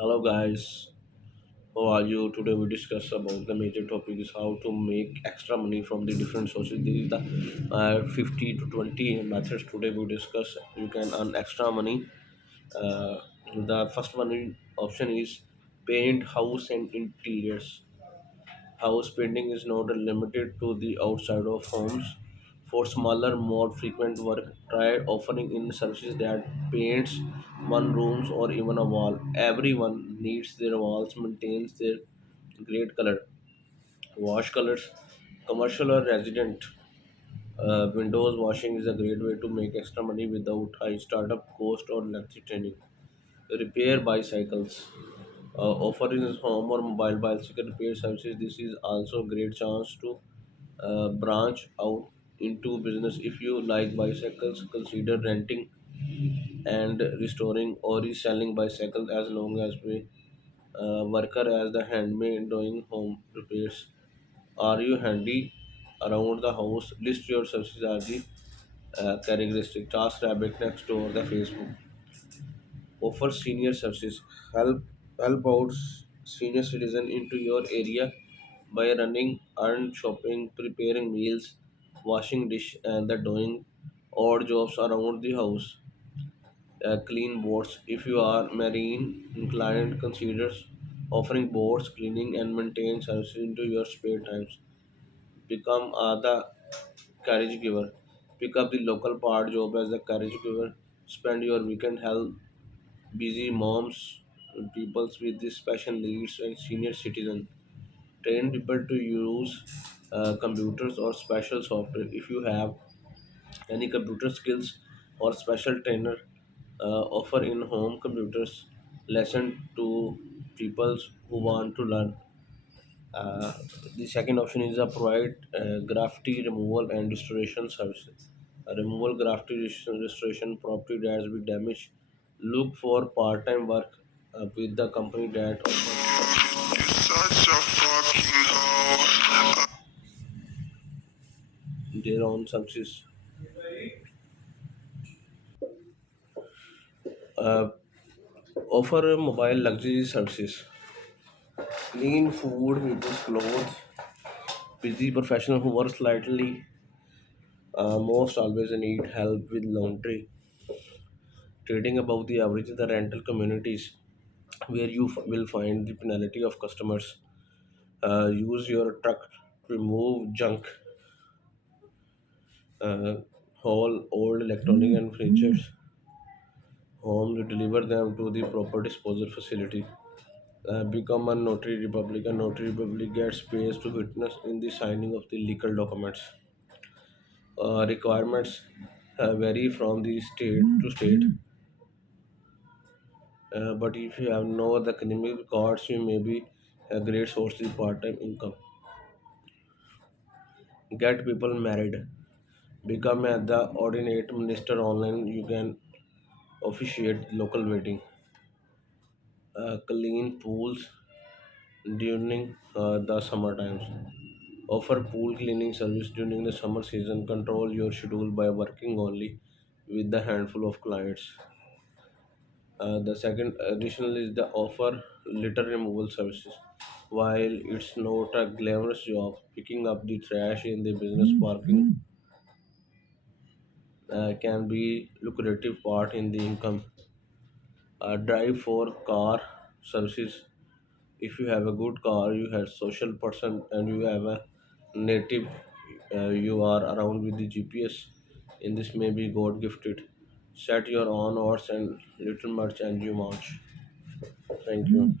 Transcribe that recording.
Hello guys, how are you? Today we discuss about the major topic is how to make extra money from the different sources. This is the 50 to 20 methods today we discuss. You can earn extra money. Uh, the first one option is paint house and interiors. House painting is not limited to the outside of homes. For smaller, more frequent work, try offering in services that paints one rooms or even a wall. Everyone needs their walls, maintains their great color. Wash colors, commercial or resident. Windows washing is a great way to make extra money without high startup cost or lengthy training. Repair bicycles. Offering home or mobile bicycle repair services. This is also a great chance to branch out into business. If you like bicycles, consider renting and restoring or reselling bicycles as long as we worker as the handmade doing home repairs. Are you handy around the house? List your services as the characteristic. Task Rabbit next door the Facebook. Offer senior services. Help out senior citizen into your area by running errand shopping, preparing meals, washing dish, and the doing odd jobs around the house. Clean boards. If you are marine inclined, considers offering boards, cleaning, and maintain services into your spare times. Become the carriage giver. Pick up the local part job as the carriage giver. Spend your weekend help busy moms, people with the special needs, and senior citizens. Train people to use computers or special software. If you have any computer skills or special trainer, offer in-home computers lesson to people who want to learn. Uh, the second option is provide graffiti removal and restoration services. Removal graffiti restoration property that has been damaged. Look for part-time work with the company that offers Such a fucking hoe. their own services. Uh, Offer mobile luxury services. Clean food, people's clothes, busy professional who work slightly, most always need help with laundry. Trading above the average in the rental communities where you will find the penalty of customers. Use your truck to remove junk, uh, haul old electronic and furniture home to deliver them to the proper disposal facility. Become a notary republic. A notary republic gets pays to witness in the signing of the legal documents. Requirements vary from the state to state, but if you have no other academic records, you may be a great source of part-time income. Get people married. Become the ordinate minister online. You can officiate local wedding. Clean pools during the summer times. Offer pool cleaning service during the summer season. Control your schedule by working only with the handful of clients. The second additional is the offer litter removal services. While it's not a glamorous job, picking up the trash in the business parking can be lucrative part in the income. Drive for car services. If you have a good car, you have social person, and you have a native, you are around with the GPS. In this may be God gifted. Set your own odds and little much, and you march. Thank you.